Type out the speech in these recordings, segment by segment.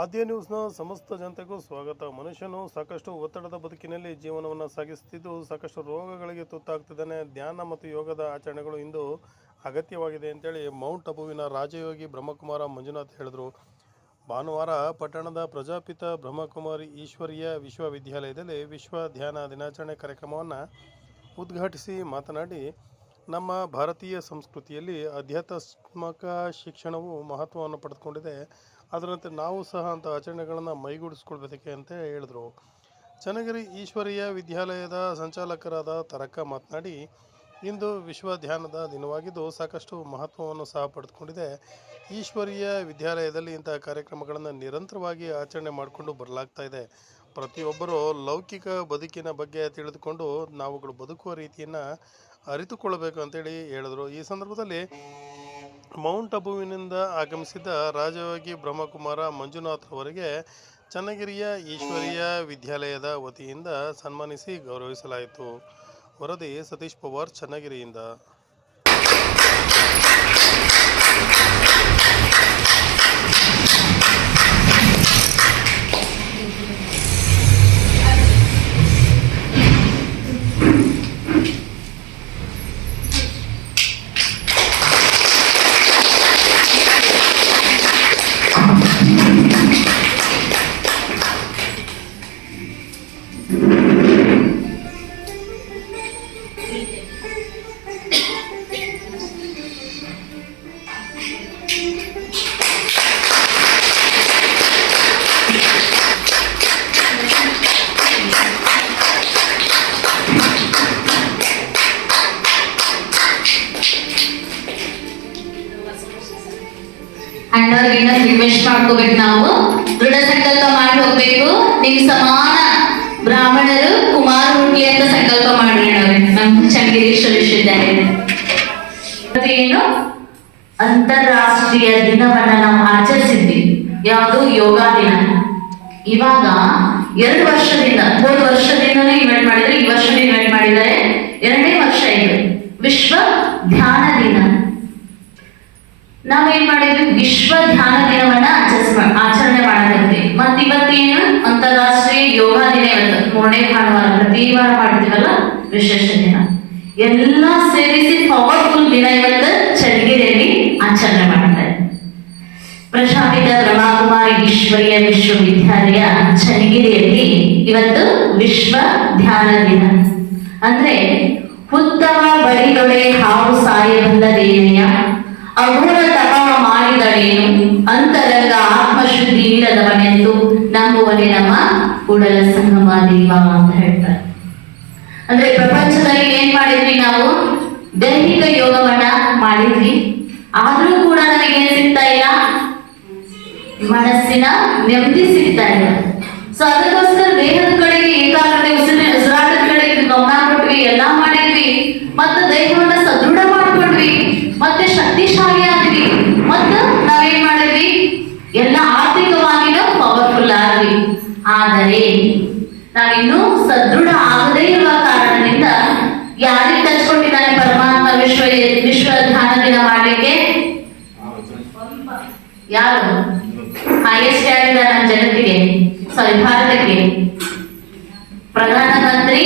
ಆದ್ಯ ನ್ಯೂಸ್ನ ಸಮಸ್ತ ಜನತೆಗೂ ಸ್ವಾಗತ. ಮನುಷ್ಯನು ಸಾಕಷ್ಟು ಒತ್ತಡದ ಬದುಕಿನಲ್ಲಿ ಜೀವನವನ್ನು ಸಾಗಿಸುತ್ತಿದ್ದು ಸಾಕಷ್ಟು ರೋಗಗಳಿಗೆ ತುತ್ತಾಗ್ತಿದ್ದಾನೆ. ಧ್ಯಾನ ಮತ್ತು ಯೋಗದ ಆಚರಣೆಗಳು ಇಂದು ಅಗತ್ಯವಾಗಿದೆ ಅಂತೇಳಿ ಮೌಂಟ್ ಅಬುವಿನ ರಾಜಯೋಗಿ ಬ್ರಹ್ಮಕುಮಾರ ಮಂಜುನಾಥ್ ಹೇಳಿದರು. ಭಾನುವಾರ ಪಟ್ಟಣದ ಪ್ರಜಾಪಿತ ಬ್ರಹ್ಮಕುಮಾರಿ ಈಶ್ವರೀಯ ವಿಶ್ವವಿದ್ಯಾಲಯದಲ್ಲಿ ವಿಶ್ವ ಧ್ಯಾನ ದಿನಾಚರಣೆ ಕಾರ್ಯಕ್ರಮವನ್ನು ಉದ್ಘಾಟಿಸಿ ಮಾತನಾಡಿ, ನಮ್ಮ ಭಾರತೀಯ ಸಂಸ್ಕೃತಿಯಲ್ಲಿ ಆಧ್ಯಾತ್ಮಿಕ ಶಿಕ್ಷಣವು ಮಹತ್ವವನ್ನು ಪಡೆದುಕೊಂಡಿದೆ. ಅದರಂತೆ ನಾವು ಸಹ ಅಂಥ ಆಚರಣೆಗಳನ್ನು ಮೈಗೂಡಿಸ್ಕೊಳ್ಬೇಕೆ ಅಂತ ಹೇಳಿದರು. ಚನ್ನಗಿರಿ ಈಶ್ವರೀಯ ವಿದ್ಯಾಲಯದ ಸಂಚಾಲಕರಾದ ತರಕ ಮಾತನಾಡಿ, ಇಂದು ವಿಶ್ವ ಧ್ಯಾನದ ದಿನವಾಗಿದ್ದು ಸಾಕಷ್ಟು ಮಹತ್ವವನ್ನು ಸಹ ಪಡೆದುಕೊಂಡಿದೆ. ಈಶ್ವರೀಯ ವಿದ್ಯಾಲಯದಲ್ಲಿ ಇಂತಹ ಕಾರ್ಯಕ್ರಮಗಳನ್ನು ನಿರಂತರವಾಗಿ ಆಚರಣೆ ಮಾಡಿಕೊಂಡು ಬರಲಾಗ್ತಾ ಇದೆ. ಪ್ರತಿಯೊಬ್ಬರೂ ಲೌಕಿಕ ಬದುಕಿನ ಬಗ್ಗೆ ತಿಳಿದುಕೊಂಡು ನಾವುಗಳು ಬದುಕುವ ರೀತಿಯನ್ನು ಅರಿತುಕೊಳ್ಳಬೇಕು ಅಂತೇಳಿ ಹೇಳಿದರು. ಈ ಸಂದರ್ಭದಲ್ಲಿ ಮೌಂಟ್ ಅಬುವಿನಿಂದ ಆಗಮಿಸಿದ್ದ ರಾಜಯೋಗಿ ಬ್ರಹ್ಮಕುಮಾರ ಮಂಜುನಾಥ್ ಅವರಿಗೆ ಚನ್ನಗಿರಿಯ ಈಶ್ವರೀಯ ವಿದ್ಯಾಲಯದ ವತಿಯಿಂದ ಸನ್ಮಾನಿಸಿ ಗೌರವಿಸಲಾಯಿತು. ವರದಿ ಸತೀಶ್ ಪವಾರ್, ಚನ್ನಗಿರಿಯಿಂದ. ಅಣ್ಣವ್ರಿಗಿನ್ನ ರಿಕ್ವೆಸ್ಟ್ ಮಾಡ್ಕೋಬೇಕು. ನಾವು ದೃಢ ಸಂಕಲ್ಪ ಮಾಡಿ ಹೋಗ್ಬೇಕು. ನಿಮ್ ಸಮಾನ ಬ್ರಾಹ್ಮಣರು ಕುಮಾರ ಹುಟ್ಲಿ ಅಂತ ಸಂಕಲ್ಪ ಮಾಡ್ರಿ ಅಣ್ಣವ್ರೆ. ನಮ್ಮ ಚನ್ನಗಿರಿ ವಿಶ್ವವಿದ್ಯಾಲಯ ಏನು ಅಂತಾರಾಷ್ಟ್ರೀಯ ದಿನವನ್ನ ನಾವು ಆಚರಿಸಿದ್ವಿ. ಯಾವುದು? ಯೋಗ ದಿನ. ಇವಾಗ 2 ವರ್ಷದಿಂದ, ಹೋದ ವರ್ಷದಿಂದಲೇ ಇವೆಂಟ್ ಮಾಡಿದ್ರೆ, ಈ ವರ್ಷ ಇವೆಂಟ್ ಮಾಡಿದ್ದಾರೆ. 2ನೇ ವರ್ಷ ಇದು ವಿಶ್ವ ಧ್ಯಾನ ದಿನ. ನಾವೇನ್ ಮಾಡಿದ್ವಿ? ವಿಶ್ವ ಧ್ಯಾನ ದಿನವನ್ನ ಆಚರಣೆ ಮಾಡಕತ್ತೀವಿ. ಮತ್ ಇವತ್ತೇನು ಅಂತಾರಾಷ್ಟ್ರೀಯ ಯೋಗ ದಿನ. ಇವತ್ತು 3ನೇ ಭಾನುವಾರ, ಪ್ರತಿ ವಾರ ಮಾಡ್ತೀವಲ್ಲ, ವಿಶೇಷ ದಿನ. ಎಲ್ಲ ಸೇರಿಸಿ ಪವರ್ಫುಲ್ ದಿನ ಇವತ್ತು ಚನ್ನಗಿರಿಯಲ್ಲಿ ಆಚರಣೆ ಮಾಡ್ತಾರೆ. ಪ್ರಜಾಪಿತ ಬ್ರಹ್ಮಕುಮಾರಿ ಈಶ್ವರೀಯ ವಿಶ್ವವಿದ್ಯಾಲಯ ಚನ್ನಗಿರಿಯಲ್ಲಿ ಇವತ್ತು ವಿಶ್ವ ಧ್ಯಾನ ದಿನ. ಅಂದ್ರೆ ಉತ್ತಮ ಬಡಿದೊಡೆ ಹಾವು ಸಾಯಬಲ್ಲದೇನೆಯ, ಅಘೋರ ತಪ ಮಾಡಿದಳೇನು, ಅಂತರಂಗ ಆತ್ಮಶುದ್ಧಿ ಇಲ್ಲದವನೆಂದು ನಂಬುವನೇ ನಮ್ಮ ಕೂಡಲ ಸಂಗಮ ದೇವ ಅಂತ ಹೇಳ್ತಾರೆ. ಅಂದ್ರೆ ಪ್ರಪಂಚದಲ್ಲಿ ಏನ್ ಮಾಡಿದ್ವಿ? ನಾವು ದೈಹಿಕ ಯೋಗವನ್ನ ಮಾಡಿದ್ವಿ. ಆದ್ರೂ ಕೂಡ ನಮಗೇನ್ ಸಿಗ್ತಾ ಇಲ್ಲ? ಮನಸ್ಸಿನ ನೆಮ್ಮದಿ ಸಿಗ್ತಾ ಇಲ್ಲ. ಸೊ ಅದಕ್ಕೋಸ್ಕರ ದೇಹದ ಕಡೆಗೆ ಏಕಾಗ್ರತೆ, ಉಸಿರಾಟದ ಕಡೆಗೆ ಗಮನ ಕೊಟ್ವಿ, ಎಲ್ಲಾ ಮಾಡಿದ್ವಿ. ಮತ್ತೆ ದೇಹವನ್ನ ಸದೃಢ ಮಾಡ್ಕೊಂಡ್ವಿ, ಮತ್ತೆ ಶಕ್ತಿಶಾಲಿ ಆದ್ವಿ. ಮತ್ತ ನಾವೇನ್ ಮಾಡಿದ್ವಿ? ಎಲ್ಲ ಆರ್ಥಿಕವಾಗಿನೂ ಪವರ್ಫುಲ್ ಆದ್ವಿ. ಆದರೆ ನಾವಿನ್ನೂ ಸದೃಢ ಆಗದೇ ಇರುವ ಕಾರಣದಿಂದ ಯಾರಿಗೆ ತಚ್ಕೊಂಡಿದ್ದಾನೆ ಪರಮಾತ್ಮ ವಿಶ್ವ ಧ್ಯಾನ ದಿನ ಮಾಡ್ಲಿಕ್ಕೆ? ಯಾರು ಹೈಯೆಸ್ಟ್ ಯಾರಿದ್ದಾರೆ ನಮ್ಮ ಜಗತ್ತಿಗೆ? ಭಾರತಕ್ಕೆ ಪ್ರಧಾನಮಂತ್ರಿ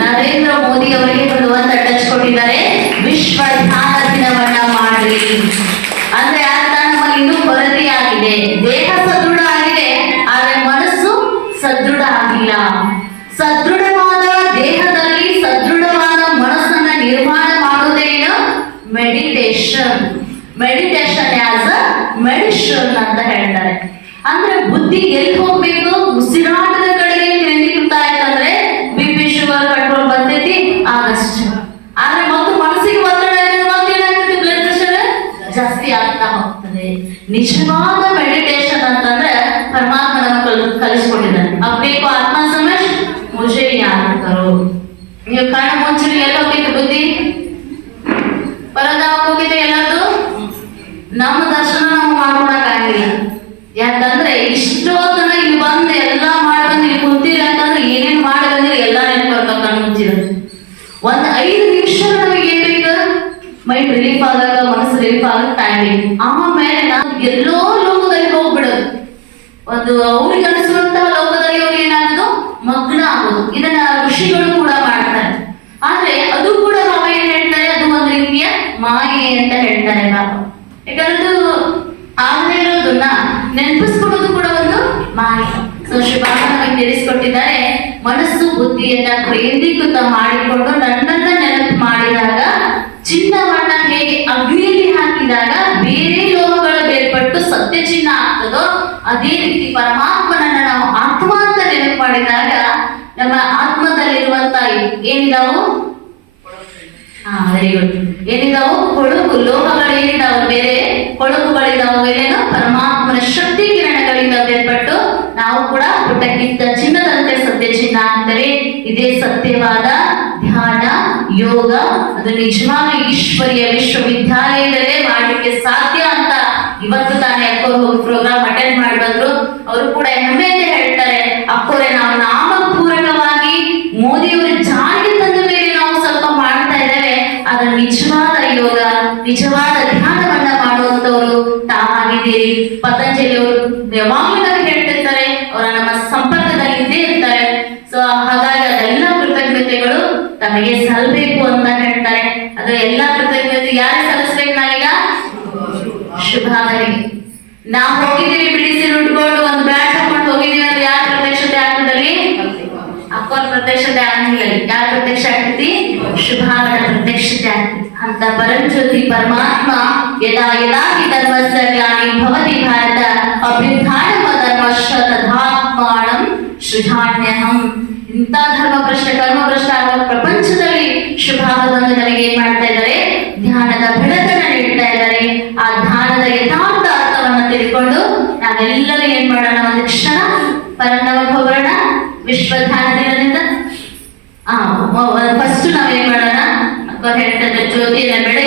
ನರೇಂದ್ರ ಮೋದಿ ಅವರಿಗೆ ಒಂದು ಟಚ್ ಕೊಟ್ಟಿದ್ದಾರೆ. ವಿಶ್ವ ಧ್ಯಾನ ದಿನವನ್ನ ಮಾಡ್ರಿ ಅಂದ್ರೆ ಅರ್ಥ ನಮ್ಮಲ್ಲಿ ಇನ್ನೂ ಕೊರತೆ ಆಗಿದೆ. ದೇಹ ಸದೃಢ ಆಗಿದೆ, ಆದ್ರೆ ಮನಸ್ಸು ಸದೃಢ ಆಗಿಲ್ಲ. ಸದೃಢವಾದ ದೇಹದಲ್ಲಿ ಸದೃಢವಾದ ಮನಸ್ಸನ್ನ ನಿರ್ಮಾಣ ಮಾಡುವುದೇನು? Meditation. Meditation as a medicine ಅಂತ ಹೇಳ್ತಾರೆ. ಅಂದ್ರೆ ಬುದ್ಧಿ ಎಲ್ಲಿ ಹೋಗ್ಬೇಕು? ಉಸಿರಾಟದ ಕಡೆಗೆ ಕೇಂದ್ರೀಕೃತ ಆಯ್ತಂದ್ರೆ BP ಶುಗರ್ ಕಂಟ್ರೋಲ್ ಬರ್ತೈತಿ ಆಗಸ್ಟ್. ಆದ್ರೆ ಮತ್ತು ಮನಸ್ಸಿಗೆ ಒತ್ತಡ ಮತ್ತೇನಾಗ್ತದೆ? ಬ್ಲಡ್ ಪ್ರೆಷರ್ ಜಾಸ್ತಿ ಆಗ್ತಾ ಹೋಗ್ತದೆ. ನಿಜವಾದ ಮೆಡಿಟೇಷನ್ ಅಂತಂದ್ರೆ ಪರಮಾತ್ಮ ನಮಗೆ ಕಲಿಸ್ಕೊಟ್ಟಿದ್ದಾನೆ. ಅಬ್ಬೇಕು ಆತ್ಮ ಸಮಜ್ ಮುಜೆ ಯಾದ್ ಕರೋ. ನೀವು ಕಣ್ಣ ಮುಚ್ಚಿ ಎಲ್ಲ ಹೋಗ್ಬೇಕು ಬುದ್ಧಿ ಪರದ ಹೋಗಿದೆ. ಎಲ್ಲದು ನಮ್ಮ ದರ್ಶನ ನಾವು ಮಾಡ್ಕೊಳಕ್ಕಾಗಿಲ್ಲ. ಯಾಕಂದ್ರೆ ಇಷ್ಟೊತ್ತನ ಇಲ್ಲಿ ಬಂದು ಎಲ್ಲಾ ಮಾಡ್ಬಂದು ಇಲ್ಲಿ ಕುಂತೀರಿ ಅಂತಂದ್ರೆ ಏನೇನ್ ಮಾಡಿ ಬಂದಿರಿ ಎಲ್ಲಾ ನೆನಪರ್ತಾವ ಕಣ್ಣು ಮುಚ್ಚಿರೋದು. 5 ನಿಮಿಷ ನಮಗೆ ಏನ್ ಬೇಕು? ಮೈಂಡ್ ರಿಲೀಫ್ ಆಗಕ್ಕ, ಮನಸ್ಸು ರಿಲೀಫ್ ಆಗಕ್ಕೆ ಟೈಮ್ ಬೇಕು. ಆಮೇಲೆ ನಾವು ಎಲ್ಲೋ ಲೋಕದಲ್ಲಿ ಹೋಗ್ಬಿಡೋದು. ಒಂದು ಅವ್ರಿಗೆ ಅನಿಸುವಂತಹ ಲೋಕದಲ್ಲಿ ಅವ್ರು ಏನಾಗೋದು ಮಗ್ನ ಆಗೋದು. ಇದನ್ನ ಋಷಿಗಳು ಕೂಡ ಮಾಡ್ತಾರೆ. ಆದ್ರೆ ಅದು ಕೂಡ ಬಾಬಾ ಏನ್ ಹೇಳ್ತಾರೆ, ಅದು ಒಂದು ರೀತಿಯ ಮಾಯೆ ಅಂತ ಹೇಳ್ತಾರೆ ಬಾಬಾ. ಯಾಕಂದ್ರೆ ಅದು ಆಗದೆ ಇರೋದನ್ನ ನೆನಪಿಸ್ಕೊಡೋದು ಕೂಡ ಒಂದು ಮಾಯೆ. ಸೊ ಶಿವಬಾಬಾ ನಮಗೆ ತಿಳಿಸ್ಕೊಟ್ಟಿದ್ದಾರೆ, ಮನಸ್ಸು ಬುದ್ಧಿಯನ್ನ ಕೇಂದ್ರೀಕೃತ ಮಾಡಿಕೊಂಡು ನನ್ನನ್ನ ನೆನಪು ಮಾಡಿದಾಗ, ಚಿನ್ನವನ್ನ ಹೇಗೆ ಅಗ್ನಿಯಲ್ಲಿ ಹಾಕಿದಾಗ ಬೇರೆ ಲೋಹಗಳು ಬೇರ್ಪಟ್ಟು ಸತ್ಯ ಚಿನ್ನ ಆಗ್ತದೋ, ಅದೇ ರೀತಿ ಪರಮಾತ್ಮನನ್ನ ನಾವು ಆತ್ಮ ಅಂತ ನೆನಪು ಮಾಡಿದಾಗ ನಮ್ಮ ಆತ್ಮದಲ್ಲಿರುವಂತ ಏನಿದಾವು, ವೆರಿ ಗುಡ್, ಏನಿದಾವು ಕೊಳುಕು ಲೋಹಗಳು ಏನಿದಾವು, ಬೇರೆ ಕೊಳುಕುಗಳಿದಾವು, ಏನೇನು ಪರಮಾತ್ಮನ ಶಕ್ತಿ ಕಿರಣಗಳಿಂದ ಬೇರ್ಪಟ್ಟು ನಾವು ಕೂಡ ಪುಟಕ್ಕಿಂತ ಚಿನ್ನದಂತೆ ಸತ್ಯ ಚಿನ್ನ ಆಗ್ತೇವೆ. ಇದೇ ಸತ್ಯವಾದ ಧ್ಯಾನ ಯೋಗ. ಅದು ನಿಜವಾದ ಈಶ್ವರಿಯ ವಿಶ್ವವಿದ್ಯಾಲಯದಲ್ಲೇ ಮಾಡಲಿಕ್ಕೆ ಸಾಧ್ಯ ಅಂತ ಇವತ್ತು ತಾನೇ ಅಕ್ಕೋರು ಪ್ರೋಗ್ರಾಮ್ ಅಟೆಂಡ್ ಮಾಡಿ ಬಂದ್ರು. ಅವರು ಕೂಡ ಹೆಮ್ಮೆಯಿಂದ ಹೇಳ್ತಾರೆ, ಅಕ್ಕೋರೆ ನಾವು ನಾಮಪೂರ್ವಕವಾಗಿ ಮೋದಿಯವರ ಜಾರಿಗೆ ತಂದ ಮೇಲೆ ನಾವು ಸ್ವಲ್ಪ ಮಾಡ್ತಾ ಇದ್ದೇವೆ, ಆದ್ರೆ ನಿಜವಾದ ಯೋಗ ನಿಜವಾದ ಧ್ಯಾನವನ್ನ ಮಾಡುವಂತವರು ತಾವಾಗಿದ್ದೀರಿ. ಪತಂಜಲಿ ಅವರು ಯಾವಾಗಲೂ ನಮಗೆ ಹೇಳ್ತಿರ್ತಾರೆ, ಅವರ ನಮ್ಮ ಸಂಪರ್ಕದಲ್ಲಿ ಇದ್ದೇ ಇರ್ತಾರೆ. ಸೊ ಹಾಗಾಗಿ ಅದೆಲ್ಲ ಕೃತಜ್ಞತೆಗಳು ತಮಗೆ ಸಲ್ಲಬೇಕು ಅಂತ ಹೇಳ್ತಾರೆ. ಅದು ಎಲ್ಲಾ ಕೃತಜ್ಞತೆ ಯಾರಿಗೆ ಸಲ್ಲಿಸ್ಬೇಕು ನಾವೀಗ? ಶುಭಾಗರಿಗೆ. ನಾವು ಹೋಗಿದ್ದೀವಿ ಬಿಡಿಸಿ ಉಟ್ಕೊಂಡು ಒಂದು ಬ್ಯಾಗ್ ಹಾಕೊಂಡು ಹೋಗಿದ್ದೀವಿ ಅಂದ್ರೆ ಯಾರ ಪ್ರತ್ಯಕ್ಷತೆ ಆಗ್ತದಲ್ಲಿ? ಅಕ್ಕೋರ ಪ್ರತ್ಯಕ್ಷತೆ ಆಗಿಲ್ಲ. ಯಾರ ಪ್ರತ್ಯಕ್ಷ ಆಗ್ತೈತಿ? ಶುಭಾಗರ ಪ್ರತ್ಯಕ್ಷತೆ ಆಗ್ತೈತಿ. ಅಂತ ಪರಂಜ್ಯೋತಿ ಪರಮಾತ್ಮ ಯದಾ ಯದಾ ಹಿ ಧರ್ಮಸ್ಯ ಗ್ಲಾನಿ ಭವತಿ ಭಾರತ ಅಭ್ಯುತ್ಥಾನಮ ಧರ್ಮಶ್ಚ ತಥಾತ್ಮಾನಂ ಸೃಜಾಮ್ಯಹಂ. ಇಂಥ ಧರ್ಮ ಭ್ರಷ್ಟ ಕರ್ಮ ಭ್ರಷ್ಟ ಆಗುವ ಪ್ರಪಂಚದಲ್ಲಿ ಶುಭಾಗ ಬಂದು ನಮಗೆ ಏನ್ ಮಾಡ್ತಾ ಇದ್ದಾರೆ? ಧ್ಯಾನದ ಬೆಳಕನ್ನ ನೀಡ್ತಾ ಇದ್ದಾರೆ. ಆ ಧ್ಯಾನದ ಯಥಾರ್ಥ ಅರ್ಥವನ್ನ ತಿಳ್ಕೊಂಡು ನಾವೆಲ್ಲರೂ ಏನ್ ಮಾಡೋಣ, ಒಂದು ಕ್ಷಣ ಪರನ್ನವಕ್ಕೆ ಹೋಗೋಣ. ವಿಶ್ವ ಧ್ಯಾನ ದಿನದಿಂದ ಫಸ್ಟ್ ನಾವೇನ್ ಮಾಡೋಣ, ಅಕ್ಕ ಹೇಳ್ತಾ ಇದ್ದಾರೆ, ಜ್ಯೋತಿಯನ್ನ ಬೆಳಗಿ